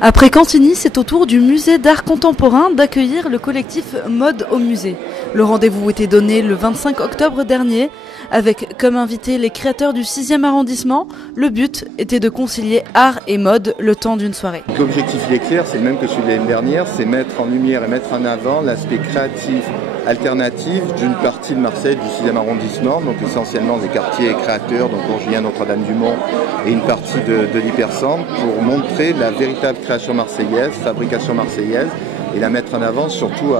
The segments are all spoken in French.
Après Cantigny, c'est au tour du musée d'art contemporain d'accueillir le collectif Mode au musée. Le rendez-vous était donné le 25 octobre dernier, avec comme invités les créateurs du 6e arrondissement. Le but était de concilier art et mode le temps d'une soirée. L'objectif il est clair, c'est le même que celui de l'année dernière, c'est mettre en lumière et mettre en avant l'aspect créatif, alternatif d'une partie de Marseille, du 6e arrondissement, donc essentiellement des quartiers créateurs, donc Orgien, Notre-Dame-du-Mont et une partie de l'hypercentre, pour montrer la véritable création marseillaise, fabrication marseillaise, et la mettre en avant, surtout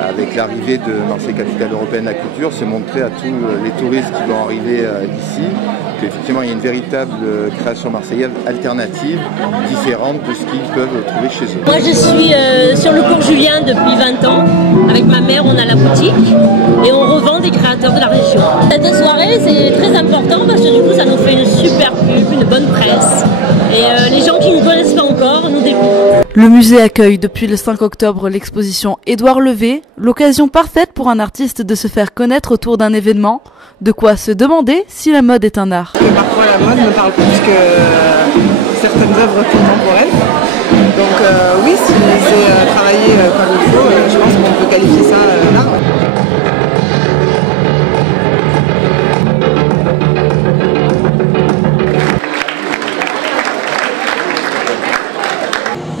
avec l'arrivée de Marseille Capitale Européenne de la Culture, c'est montrer à tous les touristes qui vont arriver ici qu'effectivement il y a une véritable création marseillaise alternative, différente de ce qu'ils peuvent trouver chez eux. Moi je suis sur le cours Julien depuis 20 ans. Avec ma mère on a la boutique et on revend des créateurs de la région. Cette soirée c'est très important parce que du coup ça nous fait une super pub, une bonne presse. Et les gens qui ne nous connaissent pas encore nous découvrent. Le musée accueille depuis le 5 octobre l'exposition Édouard Levé, l'occasion parfaite pour un artiste de se faire connaître autour d'un événement. De quoi se demander si la mode est un art. Parfois la mode me parle plus que certaines œuvres contemporaines. Donc oui, si c'est travaillé comme il faut, je pense qu'on peut qualifier ça d'art.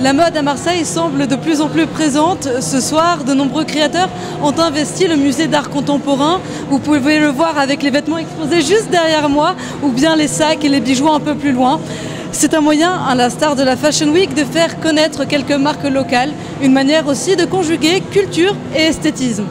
La mode à Marseille semble de plus en plus présente. Ce soir, de nombreux créateurs ont investi le musée d'art contemporain. Vous pouvez le voir avec les vêtements exposés juste derrière moi ou bien les sacs et les bijoux un peu plus loin. C'est un moyen, à l'instar de la Fashion Week, de faire connaître quelques marques locales. Une manière aussi de conjuguer culture et esthétisme.